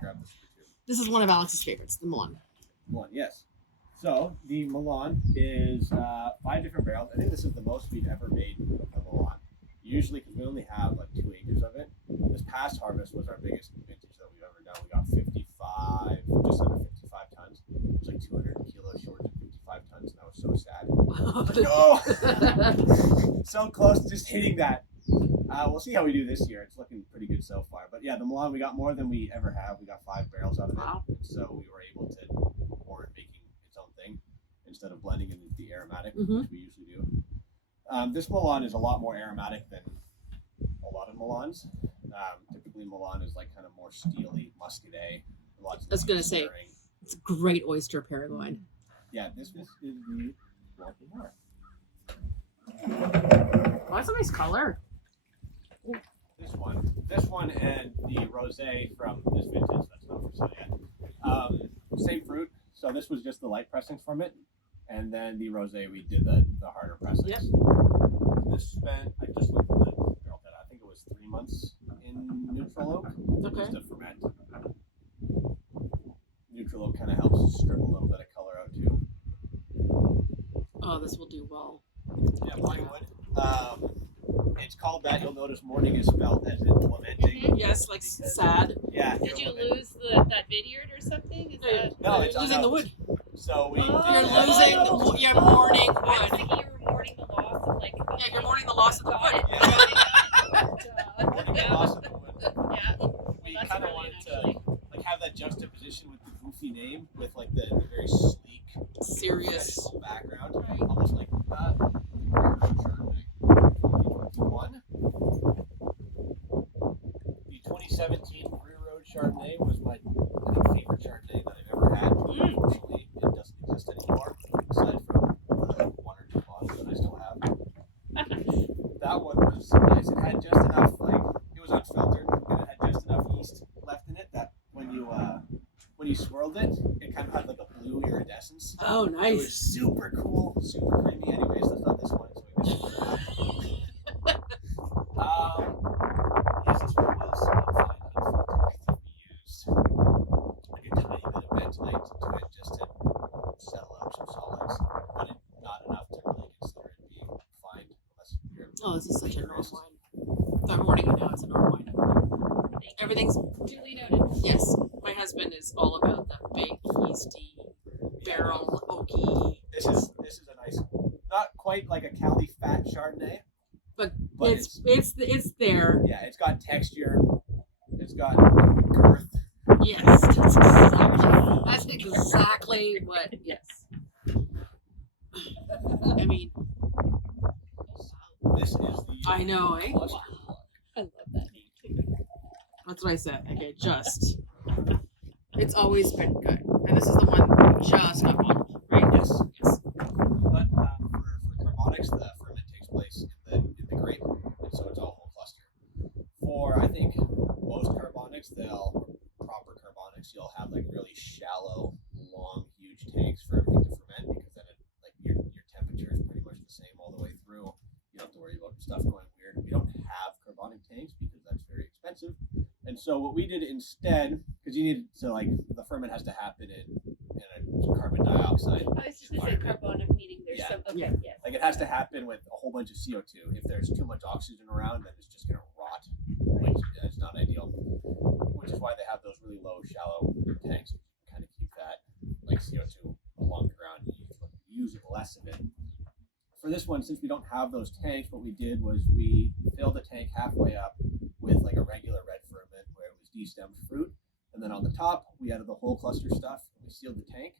grab this for two. This is one of Alex's favorites, the Milan. Milan, yes. So the Milan is 5 different barrels. I think this is the most we've ever made of the Milan. Usually, because we only have like 2 acres of it. This past harvest was our biggest vintage that we've ever done. We got 55, just under 55 tons. It was like 200 kilos short of 55 tons, and I was so sad. No! So close to just hitting that. We'll see how we do this year. It's looking pretty good so far. But yeah, the Milan, we got more than we ever have. We got 5 barrels out of it. Wow. So we were able to pour it making its own thing instead of blending in the aromatic, which we usually do. This Milan is a lot more aromatic than a lot of Milans. Typically, Milan is like kind of more steely, muscadet. I was going to say, it's a great oyster pairing wine. Yeah, this is the Rocky Horror. Oh, that's a nice color. This one and the rosé from this vintage that's not for sale yet. Same fruit. So this was just the light pressings from it, and then the rosé we did the harder pressings. Yep. This spent I just looked at the barrel that I think it was 3 months in neutral oak just to ferment. Neutral oak kind of helps strip a little bit of color out too. Oh, this will do well. Yeah, morning wood. It's called that. You'll notice morning is spelled as in lamenting. Yes, like sad. Yeah. Did you lose that vineyard or something? Is that... No, it's losing the wood. So we. You're losing. You're mourning I was wood. thinking you were mourning the loss of like. Yeah, you're mourning the loss of the wood. Morning is awesome. Yeah. We That's kind of brilliant, wanted actually. to like have that juxtaposition with the goofy name with like the very sleek, Serious professional background, Right. almost like Chardonnay. 21. The 2017 Brew Road Chardonnay was my favorite Chardonnay that I've ever had. Unfortunately, it doesn't exist anymore, aside from 1 or 2 bottles that I still have. That one was nice. It had just enough, like, it was unfiltered, and it had just enough yeast left in it that when you swirled it, it kind of had like a blue iridescence. Oh, It was nice. super cool, super creamy. Anyways, that's not this one. So we missed it. Yes, this one was fine unfiltered. We used like a tiny bit of bentonite to it just to settle out some solids, but not enough to really consider it being fine unless you're. Oh, this is such a normal wine. I'm warning you now, it's a normal wine. Everything's Duly noted. yes. My husband is all about that big, yeasty, barrel, oaky. This is a nice, not quite like a Cali fat Chardonnay, But but it's there. yeah, it's got texture, it's got girth. Yes, that's exactly what. Yes. I mean, This is the. I know, eh? cluster I love that. That's what I said. Okay, just. It's always been good, and this is the one we just got bottled, right? Yes. Yes. But for carbonics, the ferment takes place in the grape, and so it's all whole cluster. For I think most carbonics, proper carbonics, you'll have like really shallow, long, huge tanks for everything to ferment because then your temperature is pretty much the same all the way through. You don't have to worry about stuff going weird. We don't have carbonic tanks because that's very expensive. And so what we did instead, because you need to like the ferment has to happen in a carbon dioxide. I was just going to say environment. carbonic, meaning there's Yeah. some. Okay, Yeah. yes. Like it has to happen with a whole bunch of CO2. If there's too much oxygen around, then it's just going to rot, which is not ideal. Which is why they have those really low, shallow tanks. You can kind of keep that like CO2 along the ground and use less of it. For this one, since we don't have those tanks, what we did was we filled the tank halfway up with like a regular red ferment where it was destemmed fruit. And then on the top, we added the whole cluster stuff. We sealed the tank.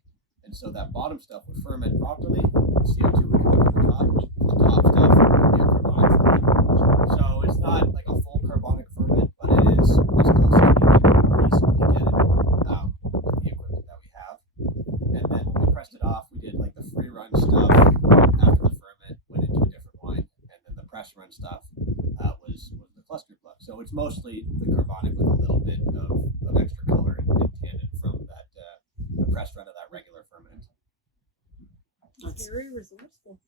And so that bottom stuff would ferment properly. The CO2 would come to the top. And the top stuff would be a carbonic ferment. So it's not like a full carbonic ferment, but it is as close as we can reasonably get it with the equipment that we have. And then when we pressed it off, we did like the free run stuff after the ferment, went into a different wine. And then the press run stuff was the cluster plug. So it's mostly the carbonic with a little bit of extra color and tannin from that the press run of that regular ferment. That's Very resourceful.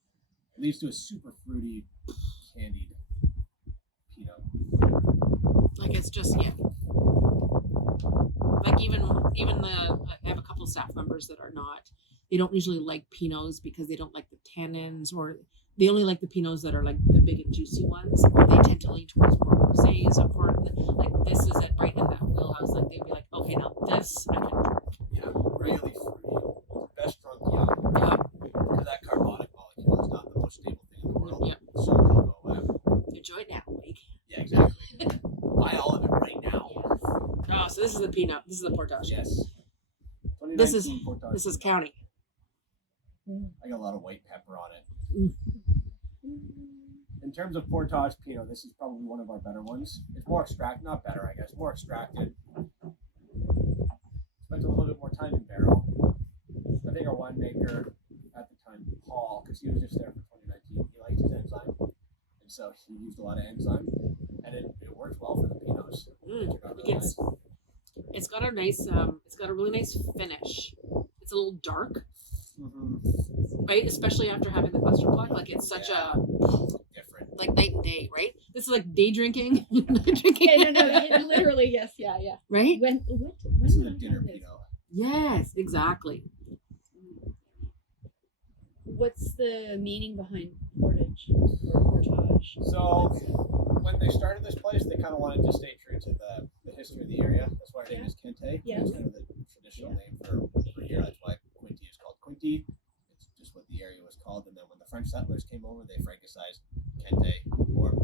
Leads to a super fruity, candied Pinot. like it's just yeah. Like even I have a couple of staff members that are not. They don't usually like Pinots because they don't like the tannins, or they only like the Pinots that are like the big and juicy ones, or they tend to lean towards more rosés. So for like this is it right in that wheelhouse. Like they'd be like, okay, now this I can drink. Yeah, really fruity. Best drunk young. Yeah. Because that carbonic molecule is not the most stable thing in the world. Yeah. So it'll go away. Enjoy it now, Mike. Yeah, exactly. Buy all of it right now. Oh, so this is the Pinot. This is the Portage. Yes. This is 2019 Portage. This is county. I got a lot of white pepper on it. Mm. In terms of Portage Pinot, this is probably one of our better ones. It's more extracted, not better, I guess, more extracted. Spent a little bit more time in barrel. I think our winemaker at the time, Paul, because he was just there for 2019, he liked his enzyme, and so he used a lot of enzyme, and it works well for the Pinots. It turned out really nice. It's got a nice it's got a really nice finish. It's a little dark, right? Especially after having the cluster block. Like it's such a different, like night and day, right? This is like day drinking. Night drinking. Yeah, no, literally, yes, yeah. Right? When this is did a I dinner have this? Pinot. Yes, exactly. What's the meaning behind portage or portage? So when they started this place, they kind of wanted to stay true to the history of the area. That's why our name is Keint-he. Yeah. It's kind of the traditional name for here. That's why Keint-he is called Keint-he. It's just what the area was called. And then when the French settlers came over, they Francicized Keint-he, or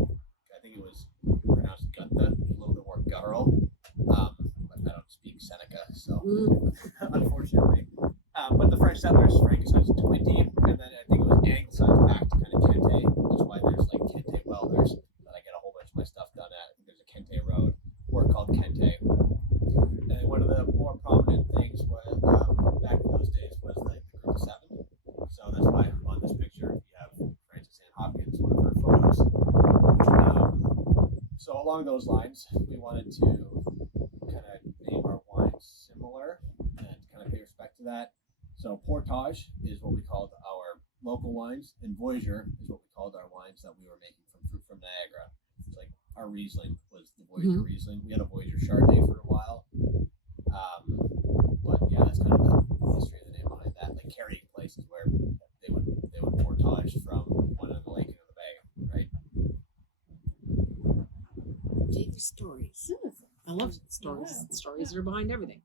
I think it was pronounced Gutta, a little bit more guttural. But I don't speak Seneca, so unfortunately. But the French settlers Francicized it to Keint-he, and then I think it was anglicized back to kind of Keint-he. That's why there's like Keint-he welders that I get a whole bunch of my stuff done at. I think there's a Keint-he road, or called Keint-he. And one of the more prominent things was back in those days was like the group of seven. So that's why on this picture you have Frances Ann Hopkins, one of her photos. So along those lines, we wanted to kind of name our wines similar and kind of pay respect to that. So Portage is what we called our local wines, and Voyager is what we called our wines that we were making from fruit from Niagara. It's like our Riesling was the Voyager Riesling. We had a Voyager Chardonnay for a while. But yeah, that's kind of the history of the name behind that. Like carrying places where they would portage from one end of the lake into the bay, right? Stories. I love stories. Yeah. Stories are behind everything.